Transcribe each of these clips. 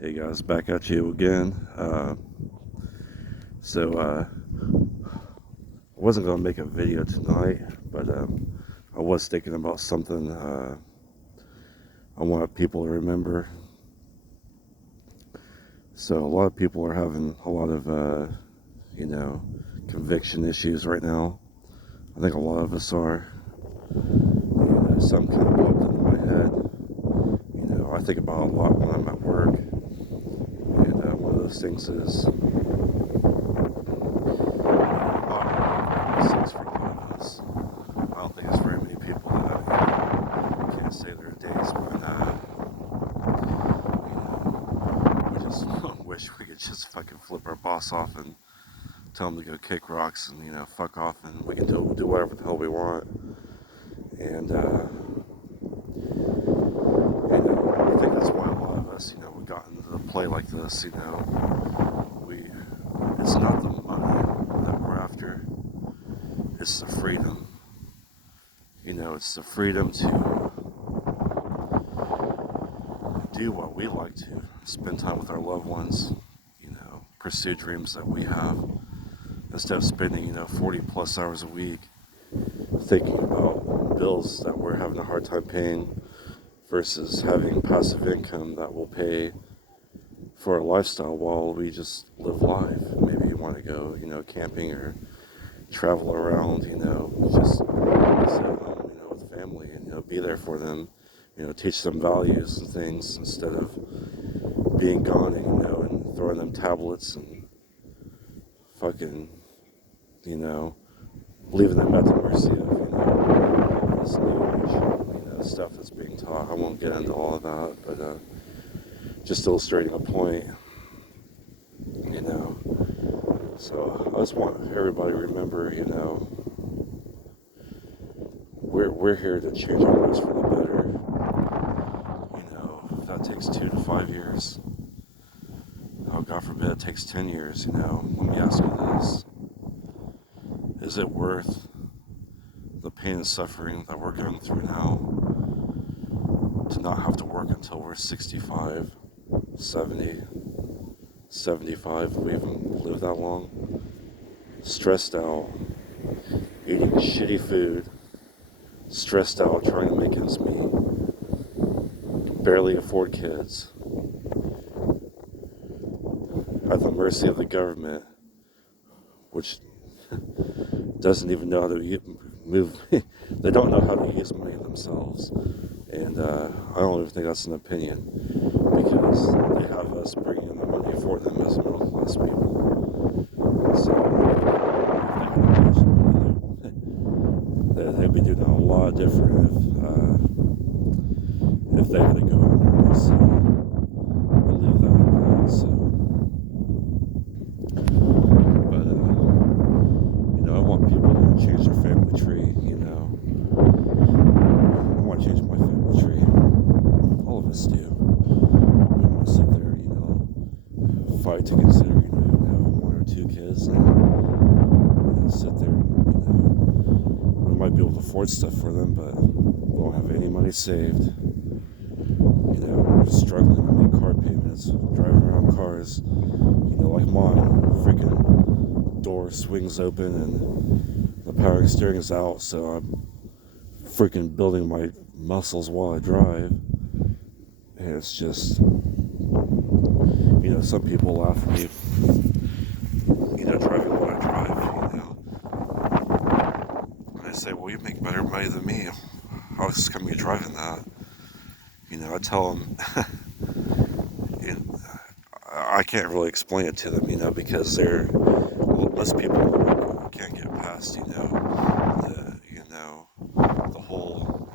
Hey guys, back at you again. So I wasn't gonna make a video tonight, but I was thinking about something I want people to remember. So a lot of people are having a lot of you know conviction issues right now. I think a lot of us are. And some kind of popped into my head. I think about a lot when I'm at work, and one of those things is six for a lot of us. I don't think there's very many people that can't say their days when we just wish we could just fucking flip our boss off and tell him to go kick rocks and fuck off, and we can do whatever the hell we want. And I think that's why a lot of us we got into the play like this. We it's not the money that we're after; it's the freedom. It's the freedom to do what we like to, spend time with our loved ones, pursue dreams that we have, instead of spending, 40 plus hours a week thinking about bills that we're having a hard time paying versus having passive income that will pay for our lifestyle while we just live life. Maybe you want to go, camping or travel around, just sit at home, with family and, be there for them, teach them values and things instead of being gone and, and throwing them tablets and fucking, leaving them at the mercy of, this new age, stuff that's being taught. I won't get into all of that, but just illustrating a point, you know. So I just want everybody to remember, we're here to change our lives for the better. If that takes 2 to 5 years, oh God forbid it takes 10 years, let me ask you this. Is it worth the pain and suffering that we're going through now to not have to work until we're 65, 70, 75, if we even live that long? Stressed out, eating shitty food, stressed out trying to make ends meet, barely afford kids, at the mercy of the government, which doesn't even know how to move. They don't know how to use money themselves. And I don't even think that's an opinion, because they have us bringing in the money for them as middle class people. So they'd be doing a lot different if they had to go on. So we'll leave that at that. So, but I want people to change their family tree. I want to change my family tree. All of us do. We want to sit there, fight to consider, having one or two kids, and sit there. We might be able to afford stuff for them, but we don't have any money saved. We're struggling to make car payments, driving around cars, like mine. Freaking door swings open and the power steering is out, so I'm freaking building my muscles while I drive. And it's just, some people laugh at me, driving while I drive, And they say, well, you make better money than me. How else come you driving that? I tell them, I can't really explain it to them, because most people can't get past, the whole,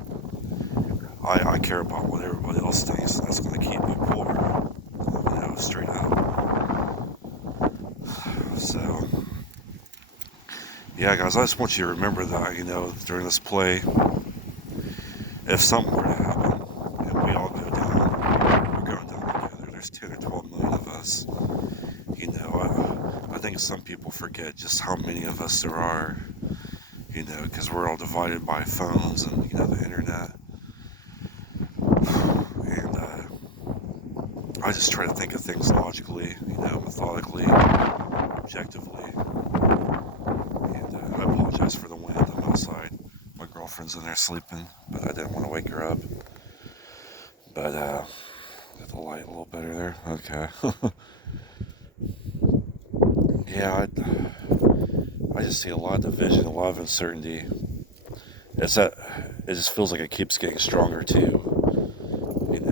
I care about what everybody else thinks, and that's going to keep me poor, straight up. So, yeah, guys, I just want you to remember that, during this play, if something were to happen, and we all go down, we're going down together, there's 10 or 12 million of us, I think some people forget just how many of us there are, because we're all divided by phones and, the internet. And I just try to think of things logically, methodically, objectively. And I apologize for the wind. I'm outside. My girlfriend's in there sleeping, but I didn't want to wake her up. But, got the light a little better there. Okay. Yeah, I just see a lot of division, a lot of uncertainty. It's that it just feels like it keeps getting stronger too, and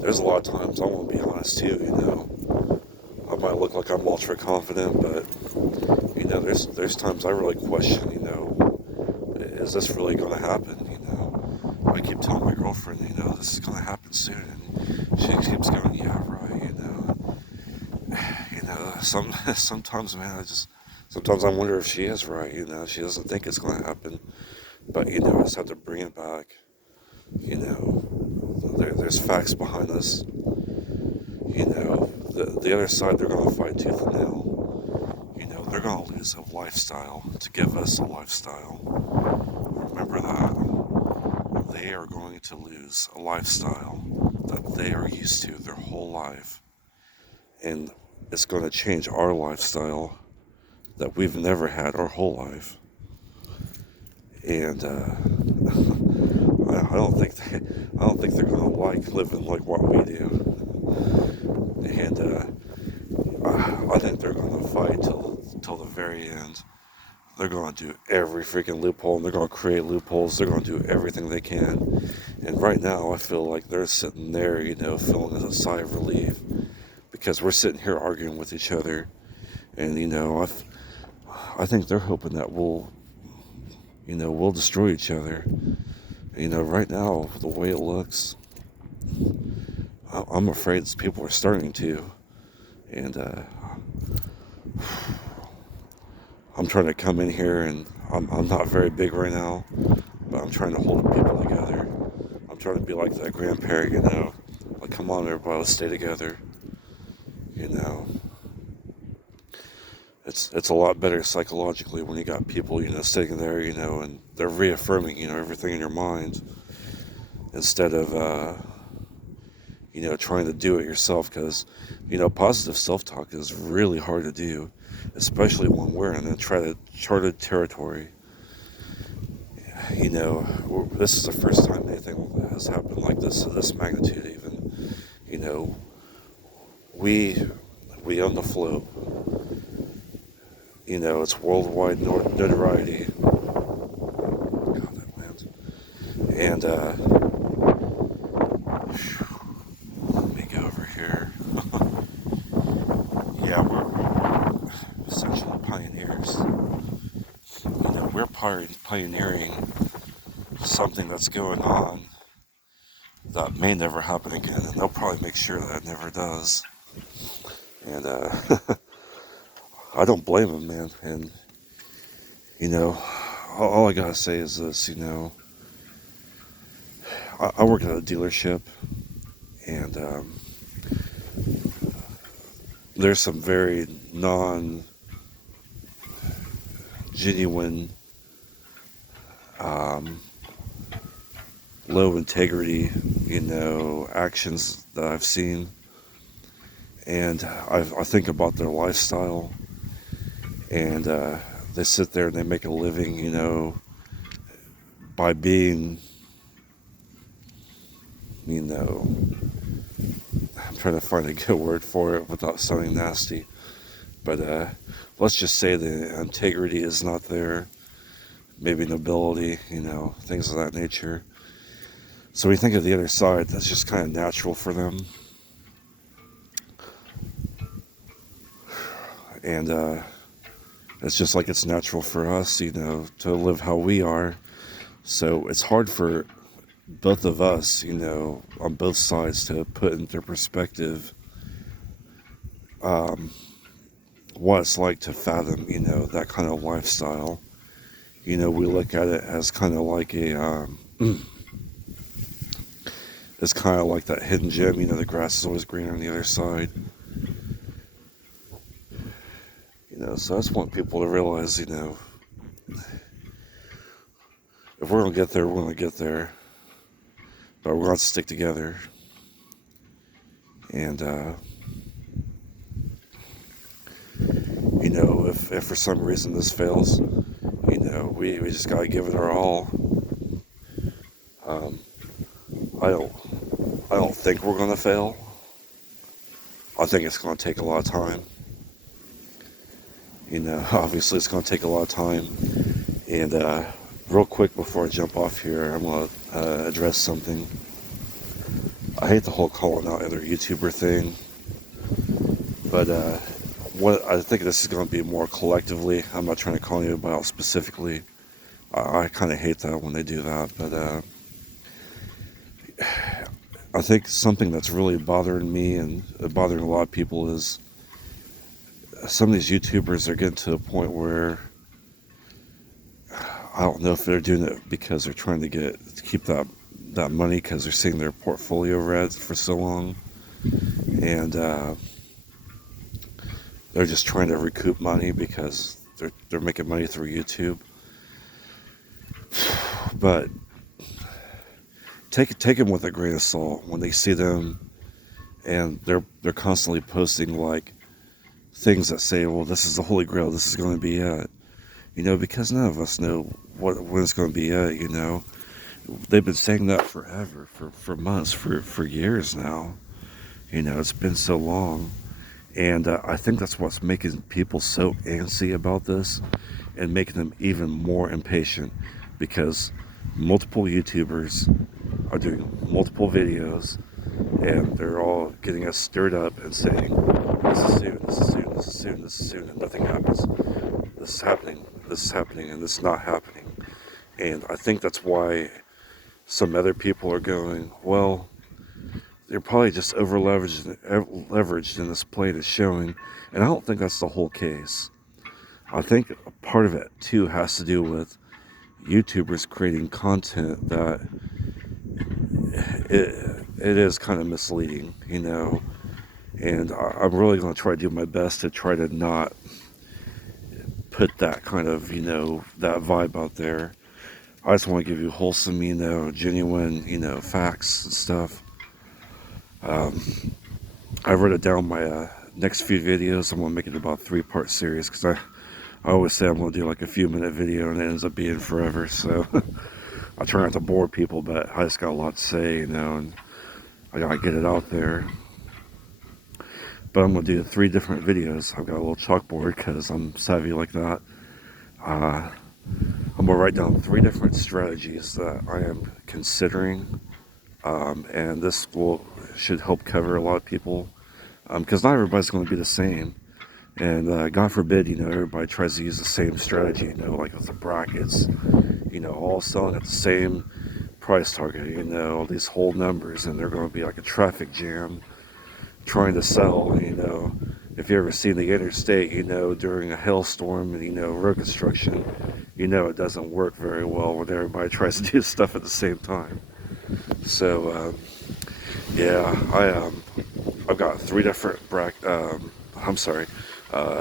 there's a lot of times I want to be honest too. I might look like I'm ultra confident, but there's times I really question, is this really going to happen? I keep telling my girlfriend, this is going to happen soon, and she keeps going, yeah, right. Sometimes, man, sometimes I wonder if she is right. She doesn't think it's going to happen, but I just have to bring it back. There's facts behind this. The other side, they're going to fight tooth and nail. They're going to lose a lifestyle to give us a lifestyle. Remember that. They are going to lose a lifestyle that they are used to their whole life. And it's going to change our lifestyle that we've never had our whole life. And I don't think they're going to like living like what we do. And I think they're going to fight till the very end. They're going to do every freaking loophole, and they're going to create loopholes. They're going to do everything they can. And right now, I feel like they're sitting there, feeling a sigh of relief, because we're sitting here arguing with each other. And I think they're hoping that we'll destroy each other. Right now, the way it looks, I'm afraid people are starting to. And I'm trying to come in here, and I'm not very big right now, but I'm trying to hold people together. I'm trying to be like that grandparent, like, come on, everybody, let's stay together. It's a lot better psychologically when you got people, sitting there, and they're reaffirming, everything in your mind, instead of, trying to do it yourself, because, positive self-talk is really hard to do, especially when we're in uncharted territory. This is the first time anything has happened like this, to this magnitude even. We own the float. It's worldwide notoriety. God, that wind. And, let me go over here. Yeah, we're essentially pioneers. We're pioneering something that's going on that may never happen again, and they'll probably make sure that it never does. And, I don't blame them, man. And, all I gotta say is this, I work at a dealership, and there's some very non-genuine, low integrity, actions that I've seen. And I think about their lifestyle, and they sit there and they make a living, by being, I'm trying to find a good word for it without sounding nasty, but let's just say the integrity is not there, maybe nobility, things of that nature. So when you think of the other side, that's just kind of natural for them. And it's just like it's natural for us, to live how we are. So it's hard for both of us, on both sides, to put into perspective what it's like to fathom, that kind of lifestyle. We look at it as kind of like it's kind of like that hidden gem, the grass is always greener on the other side. So I just want people to realize, if we're going to get there, we're going to get there. But we're going to stick together. And, if for some reason this fails, we just gotta give it our all. Um, I don't, I don't think we're gonna fail. I think it's gonna take a lot of time. Obviously it's gonna take a lot of time. And, real quick before I jump off here, I'm gonna address something. I hate the whole calling out other YouTuber thing, but what I think this is going to be more collectively. I'm not trying to call anybody out specifically. I kind of hate that when they do that, but I think something that's really bothering me and bothering a lot of people is some of these YouTubers are getting to a point where I don't know if they're doing it because they're trying to keep that money because they're seeing their portfolio red for so long, and they're just trying to recoup money because they're making money through YouTube. But take them with a grain of salt when they see them, and they're constantly posting like things that say, "Well, this is the Holy Grail. This is going to be it." Because none of us know when it's going to be it. They've been saying that forever, for months, for years now. It's been so long. And I think that's what's making people so antsy about this and making them even more impatient, because multiple YouTubers are doing multiple videos and they're all getting us stirred up and saying, this is soon, this is soon, this is soon, this is soon, and nothing happens. This is happening, and this is not happening. And I think that's why some other people are going, well, they're probably just over leveraged in this play that's showing. And I don't think that's the whole case. I think part of it too has to do with YouTubers creating content that it is kind of misleading, and I'm really going to try to do my best to try to not put that kind of, that vibe out there. I just want to give you wholesome, genuine, facts and stuff. I wrote it down my next few videos. I'm going to make it about a 3-part series because I always say I'm going to do like a few minute video and it ends up being forever. So I try not to bore people, but I just got a lot to say, and I got to get it out there. But I'm going to do 3 different videos. I've got a little chalkboard because I'm savvy like that. I'm going to write down 3 different strategies that I am considering. And this should help cover a lot of people, because not everybody's going to be the same, and God forbid, everybody tries to use the same strategy, like with the brackets, all selling at the same price target, all these whole numbers, and they're going to be like a traffic jam trying to sell. If you ever seen the interstate, during a hailstorm and road construction, it doesn't work very well when everybody tries to do stuff at the same time. So I've got 3 different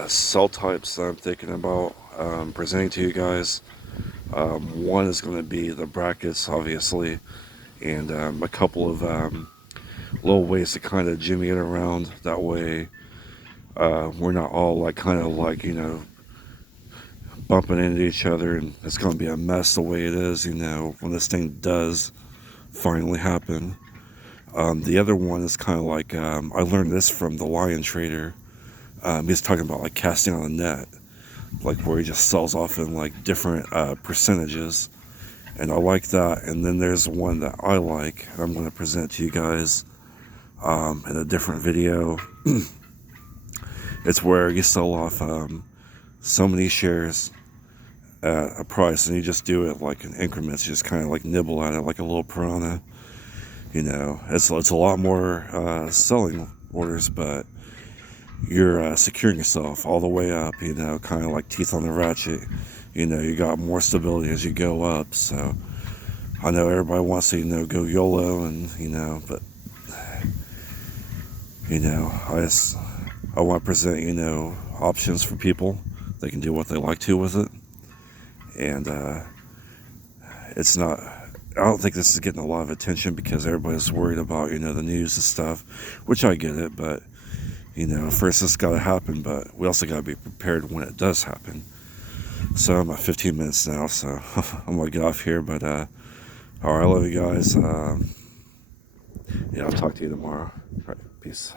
cell types that I'm thinking about presenting to you guys. One is going to be the brackets, obviously, and a couple of little ways to kind of jimmy it around. That way, we're not all bumping into each other, and it's going to be a mess the way it is, when this thing does finally happen. The other one is kind of like, I learned this from the Lion Trader. He's talking about like casting on a net, like where he just sells off in like different percentages, and I like that. And then there's one that I like, and I'm going to present to you guys in a different video. It's where you sell off so many shares at a price, and you just do it like in increments. You just kind of like nibble at it like a little piranha. It's a lot more selling orders, but you're securing yourself all the way up, kind of like teeth on the ratchet. You got more stability as you go up. So I know everybody wants to, go YOLO, and, but, I want to present, options for people. They can do what they like to with it. And it's not, I don't think this is getting a lot of attention because everybody's worried about, the news and stuff, which I get it, but, first it's got to happen, but we also got to be prepared when it does happen. So I'm at 15 minutes now, so I'm going to get off here, but, all right, I love you guys. Yeah, I'll talk to you tomorrow. All right, peace.